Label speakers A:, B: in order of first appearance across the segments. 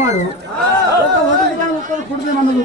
A: ಮಾಡು. ಕುಡಿದು ನನಗೆ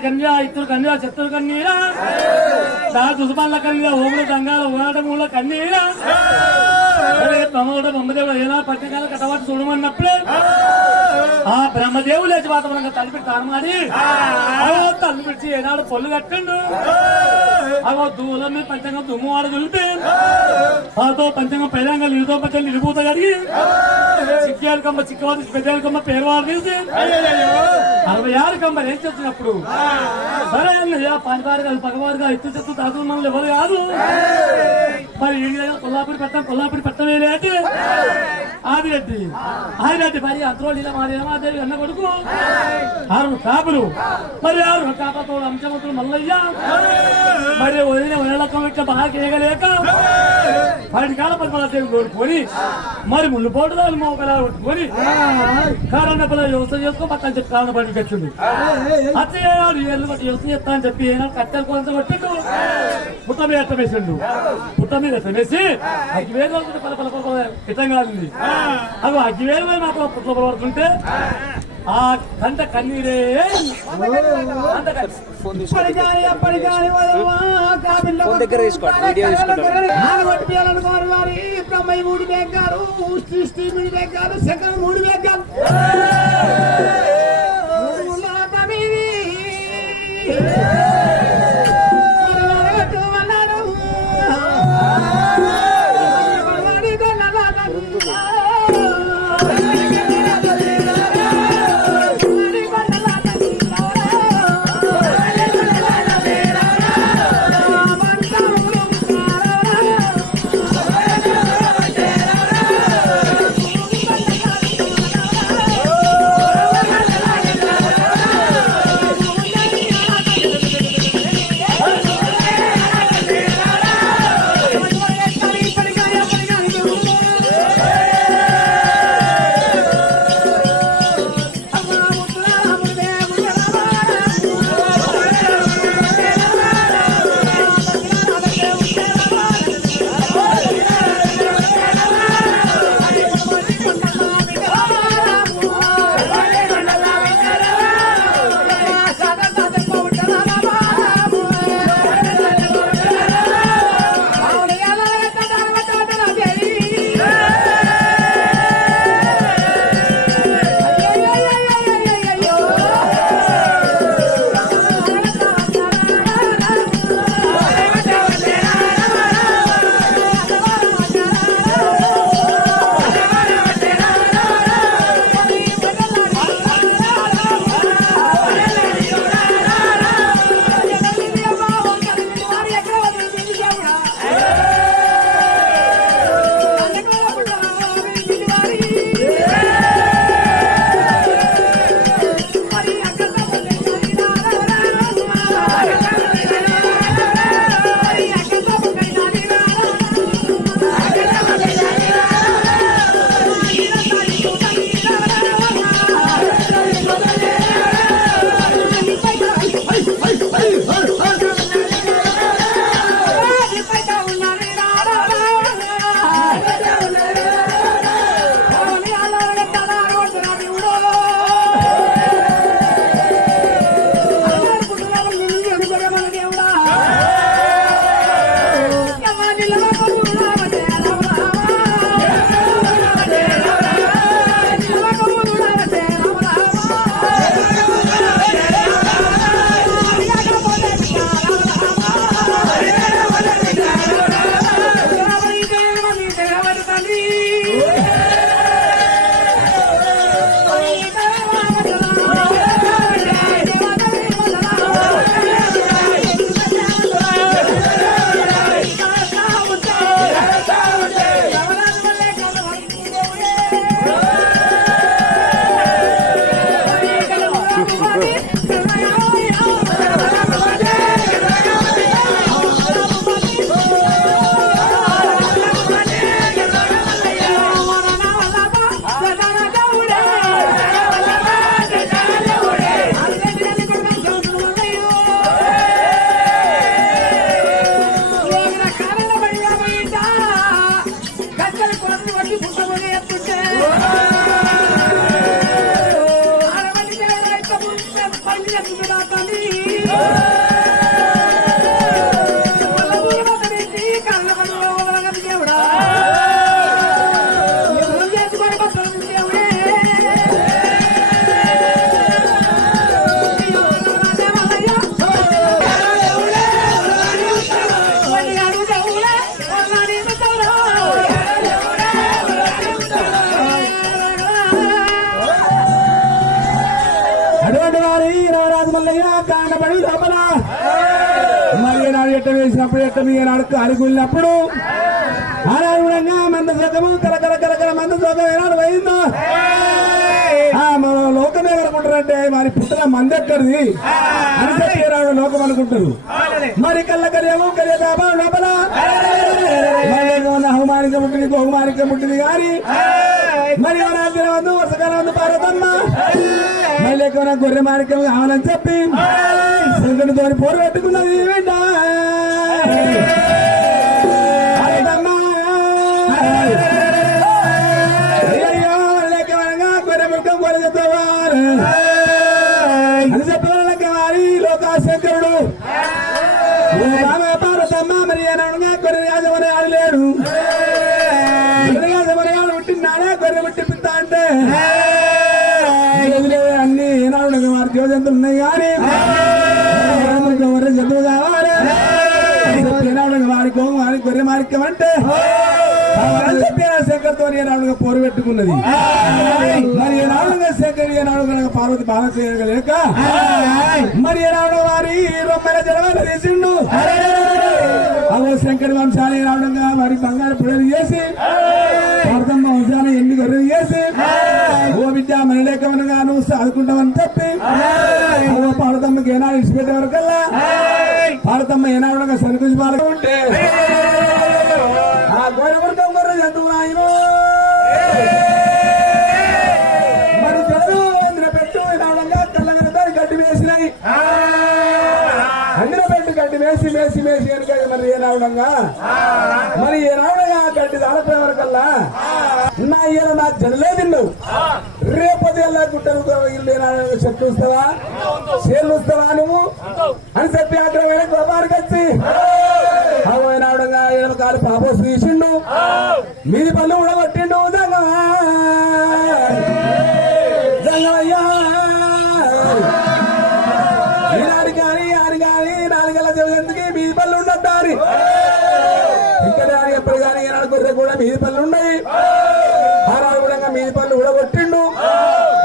A: కన్నీరా పగవారి కన్నీరా ఇద్దరు కన్నీరా చెత్తరు కన్నీరా. నా దుసుపల్ల కన్నీరా ఓముల దంగాల మూల కన్నీరా. అరే బొమ్మడ బొమ్మదేవుడు ఏనా పట్టకాల కట్టవాటి చూడమన్నప్పుడే. ఆ బ్రహ్మదేవుడు లేచి వాతావరణంగా తలిపెట్టి తారమాడి అగో తలిపెట్టి ఏనాడు పొల్లు కట్టండు. అగో దూరం మీద పంచంగం దుమ్ము వాడు దులిపి. ఆతో పంచంగం పైరంగా నిలుతో పంచం నిలుపుత కడిగి. చిక్కారు కమ్మ చిక్కవాడి పెద్దారు కమ్మ పేరు వాడు తీసి అరవై ఆరు కమ్మ ఏం చేస్తున్నప్పుడు. సరే అన్నయ్య పనివారు కాదు పగవారు కాదు ఎత్తు చెత్తు తాగుతున్న వాళ్ళు ఎవరు కాదు. మరి ఈ విధంగా కొల్లాపూరి పెట్టం కొల్లాపూరి పెట్టమే లేదు ఆదిరెడ్డి. ఆదిరెడ్డి మరి అంతరోళ్ళు ఇలా మరి ఏమాదేవి అన్న కొడుకు. ఆరు కాపులు. మరి ఆరు కాపతో అంశమంతులు మల్లయ్య. మరి వదిలిన వనలకం ఇట్లా బాగా చేయగలేక వాటి కాల పద్మనాథేవి కోరుకొని మరి ముళ్ళు దాని మోకలా కొట్టుకొని కారణ పిల్ల వ్యవసాయం చేసుకో పక్కన చెప్పి కారణ పడి పెట్టింది అత్తయ్య ఏళ్ళు బట్టి వ్యవసాయం చెప్తా అని చెప్పి కట్టెలు కొంత కొట్టిండు. పుట్ట మీద ఎట్ట వేసిండు పుట్ట మీద ఎట్ట వేసి అగ్గివేలు పల పల ఇట్టం కాలింది అవి అగ్గివేలు పోయి మాకు పుట్ల పడుతుంటే ఆ. కంట కన్నీరే.
B: దగ్గర తీసుకోండి, వీడియో తీసుకుంటాం.
C: నానగొట్టియాలనుకోరు వారి బ్రహ్మయ్య మూడు బేగారు సృష్టి మూడు బేగారు శంకర మూడు బేగారు అటువంటి వారి? రారాజు మల్లయ్య కాండపడి లోపల. మరి నాడు ఎట్ట వేసినప్పుడు ఎట్ట మీ నాడు కాలికూలినప్పుడు ఆనాడుగా మంద శోకము కలకల కలకల మంద శోకం ఏనాడు పోయిందో? ఆ మన లోకం అనుకుంటారంటే మరి పుట్టిన మంది ఎక్కడిది? అని చెప్పి లోకం అనుకుంటారు. మరి కళ్ళ కర్యము కర్య బాబా లోపల? అవమానిక పుట్టింది బహుమానిక పుట్టింది కానీ మరి వరాజన వరుసకాలం పార్వతమ్మ? మళ్ళీ ఎక్కువ గొర్రె మారికం కావాలని చెప్పి శంకరుతో పోరు పెట్టుకున్నది బిడ్డ. వారి మారికం అంటే ఏనాడుగా పోరు పెట్టుకున్నది. మరి ఏనాడుగా శంకర్ ఏనాడు కనుక పార్వతి బాగా చేయగలేక మరి ఏనాడు వారి రొమ్మెల జడవలు తీసిండు? అవో శంకర్ వంశాలు ఏనాడుగా మరి బంగారు పుడలు చేసి భారతమ్మ వంశాలు ఎన్ని గొర్రెలు చేసి ఓ విద్య మనలేకమనగా నువ్వు సాదుకుంటావని చెప్పి ఓ పార్వతమ్మకి ఏనాడు ఇచ్చిపెట్టే వరకల్లా పార్వతమ్మ ఏనాడుగా సరికొచ్చి పాల్గొంటే ఆ. గొర్రె వర్గం గొర్రె జంతువు నాయను మరి జడు ఇంద్ర పెట్టు ఏనాడుగా తెలంగాణ గడ్డి వేసినాయి అందరూ పెట్టు గడ్డి వేసి వేసి వేసి కనుక మరి ఏ రావడంగా మరి ఏ రావడంగా గడ్డి దాడపే వరకల్లా నా ఈయన నా జనలే తిన్నావు రేపటి వెళ్ళా గుట్టలు ఇల్లు ఏనాడు చెట్లు వస్తావా చేళ్ళు వస్తావా నువ్వు అని చెప్పి అక్కడ వెళ్ళి వచ్చి ఈయన కాలు పాపోసు తీసిండు మీది పళ్ళు కూడా కొట్టిండు దంగమా దంగమయ్యా ఈనాడు కానీ ఆడు కానీ నాలుగల ఎందుకు మీది పళ్ళు ఉండటారు ఇంకా దాని ఎప్పుడు కానీ ఈనాడు గొర్రె కూడా మీది పళ్ళు ఉన్నాయి ఆనాడు కూడా మీది పళ్ళు కూడా కొట్టిండు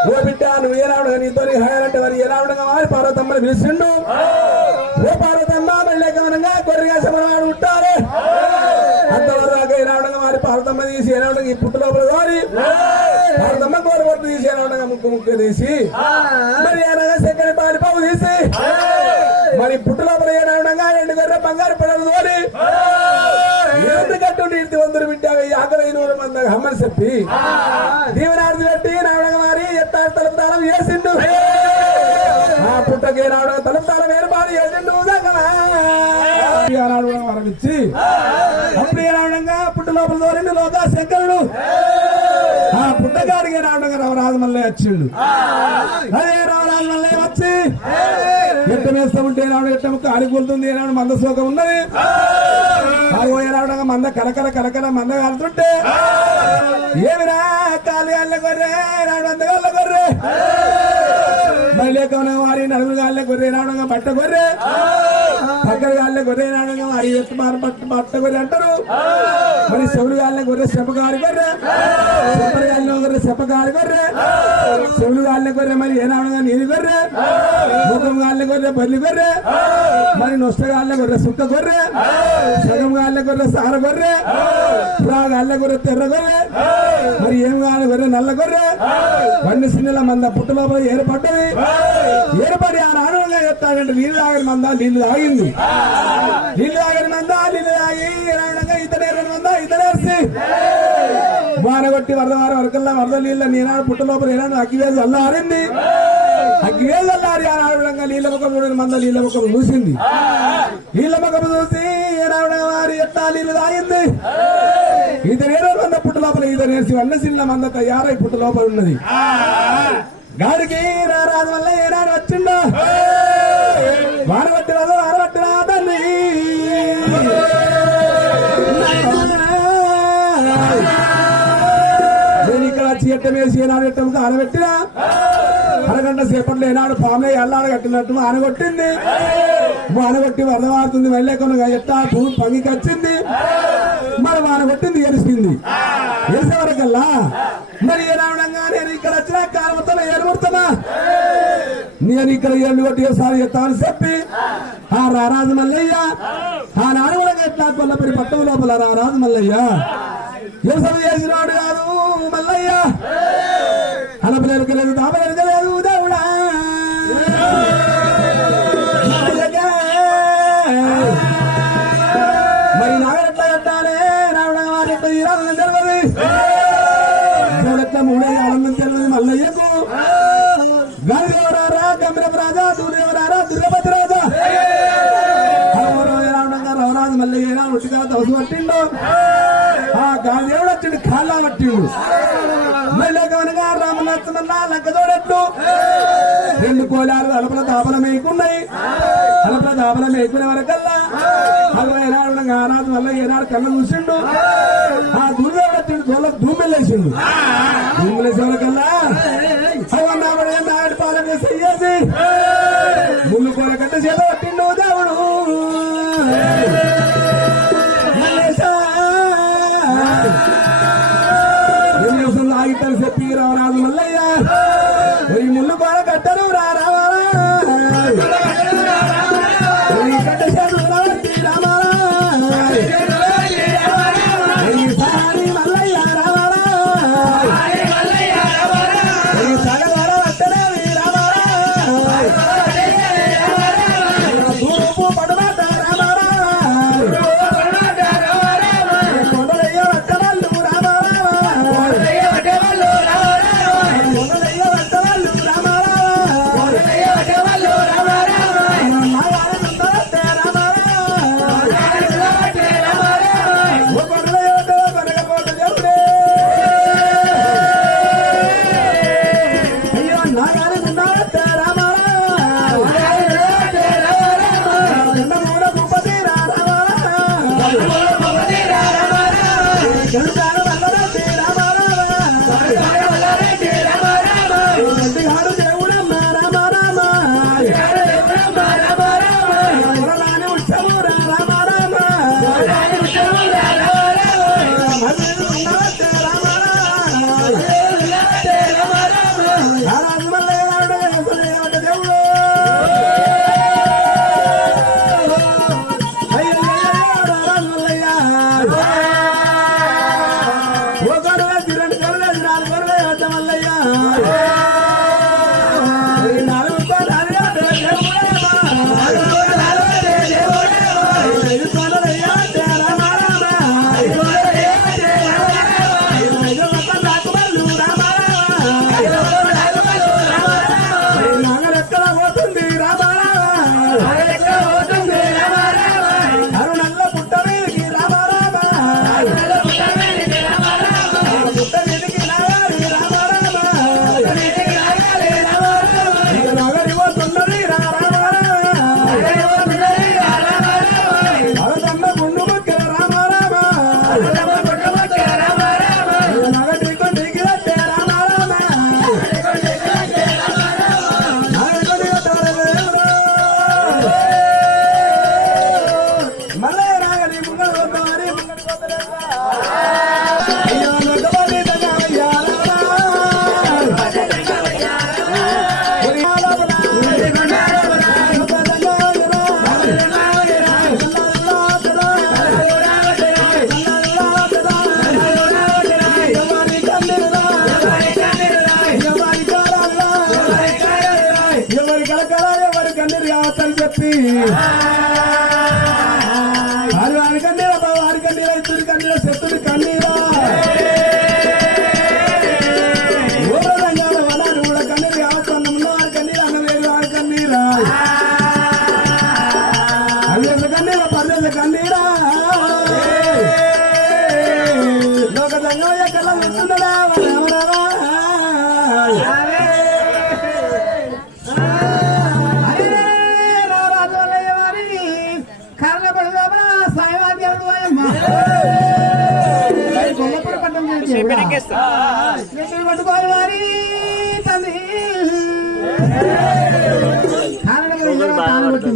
C: ఓ బిడ్డ నువ్వు ఏనాడు నీతో హయాలంటే మరి ఏనాడుగా మారి పార్వతమ్మని పిలిచిండు. తీసి. మరి సెకండ్ పాలి పావు తీసి. మరి పుట్టు లోపల ఏనాడుగా ఎండు గొర్రె బంగారు పడదు తోని ఎందుకట్టు నీటి వందరు బిడ్డ నూరు మంది అమ్మని చెప్పి. రావడంగా రావరాజు మళ్ళీ వచ్చిండు అదే రావరాజు మళ్ళీ వచ్చి ఎట్ట వేస్తా ఉంటే రావడం ఎట్ట ముక్క ఆడిపోతుంది ఏనాడు మంద శోకం ఉన్నది. ఆడిపోయే రావడంగా మంద కలకల కలకల మంద కాలుతుంటే ఏమిరా కాలు గాళ్ళ గొర్రె రావడం గాళ్ళ గొర్రె మళ్ళీ వారి నలుగురు గాళ్ళ గొర్రె రావడంగా బట్ట గొర్రె. దగ్గర గాళ్ళ గొర్రె రావడంగా వారి ఎత్తు మారు బట్ట బట్ట గొర్రె అంటారు. మరి శివుడు గాళ్ళ గొర్రె చెప్పగారి గొర్రె. చెప్పరి గాళ్ళ గొర్రె చెప్పగారి గొర్రె. శివుడు గాళ్ళ గొర్రె మరి ఏ రావడంగా నీరు గొర్రె. ముఖం గాళ్ళ గొర్రె బల్లి గొర్రె. మరి నొష్ట గాళ్ళ గొర్రె సుక్క గొర్రె. సగం నల్ల గొర్రె సార గొర్రె ప్రా అల్ల గొర్రె తెర్ర గొర్రె మరి ఏం గాళ్ళ గొర్రె నల్ల గొర్రె వన్ని సిన్నెల మంద పుట్ట లోపల ఏర్పడ్డది. ఏర్పడి ఆ నాణంగా చెప్తాడంటే నీళ్ళు తాగిన మంద నీళ్ళు తాగింది. నీళ్ళు తాగిన మంద నీళ్ళు తాగి రావడంగా ఇతనేరు మంద ఇతనేర్సి వాన కొట్టి వరద వార వరకల్లా వరద నీళ్ళ నీనాడు పుట్టలోపల ఏనాడు అగ్గివేసి అల్లారింది. అగ్గివేసి అల్లారి ఆ నాడుగా నీళ్ళ ముఖం చూడని మంద నీళ్ళ ముఖం చూసింది నీళ్ళ ముఖం చూసి ఆవిడ తాగింది ఈత నేరడు అన్న లోపల ఈత నేసి వల్ల సిల్లం అంద తయారై పుట్ట లోపల ఉన్నది. గారికి రారాజు వల్ల ఏనాడు వచ్చిండో? వారు పట్టిరాదు వారు పట్టిరాదని నేను ఇక్కడ చీట్టం వేసి ఏనాడు ఎట్టముకు ఆనబెట్టినా అరగంట సేపట్లో ఏనాడు పాములే ఎల్లాడు కట్టినట్టు ఆనగొట్టింది వానగొట్టి వరదవాడుతుంది వెళ్ళకుండా ఎట్టా? భూమి పంగికొచ్చింది. మరి వానగొట్టింది ఎరిసింది ఎరిసే వరకల్లా మరి ఏడావిడంగా నేను ఇక్కడ వచ్చిన కాలంతో ఏడుముడుతున్నా నేను ఇక్కడ ఏడు కొట్టి సారి చెప్తామని చెప్పి ఆ రారాజు మల్లయ్య ఆ నాడు కూడా ఎట్లా కొల్లపరి పట్టం లోపల రారాజు మల్లయ్య వ్యవసాయం చేసినవాడు కాదు మల్లయ్య. అనపలేరుకెళ్ళదు దాపలేదు పోలారు అలపల తాపలం వేయకున్నాయి అలుపుల తాపలం వేయకునే వరకల్లా అలా ఏనాడు ఆనాథం వల్ల ఏనాడు కళ్ళ చూసిండు ఆ దుర్గా దూమెల్లేసిండు దూమెల్లేసే వరకల్లా
A: You're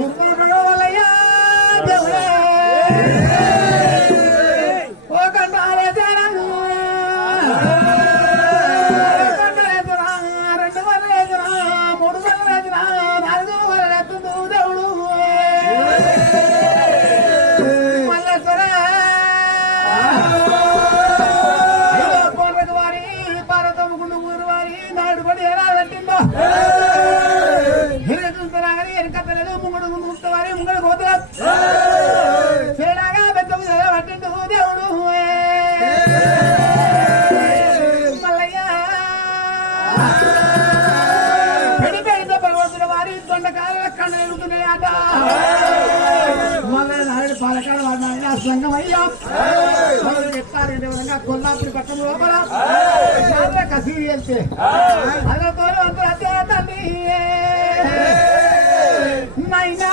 A: ఉమ్ముడోలయా దొండకాయలు కళ్ళెరుగుతున్నాయట మళ్ళీ నారాయణ పాలకాల వాడినాయన అయ్యా. చెప్తారు కొల్లాపురి పట్టణం లోపల. కసూరి వెళ్తే. అలా తోడు అంతా తండ్రి నైనా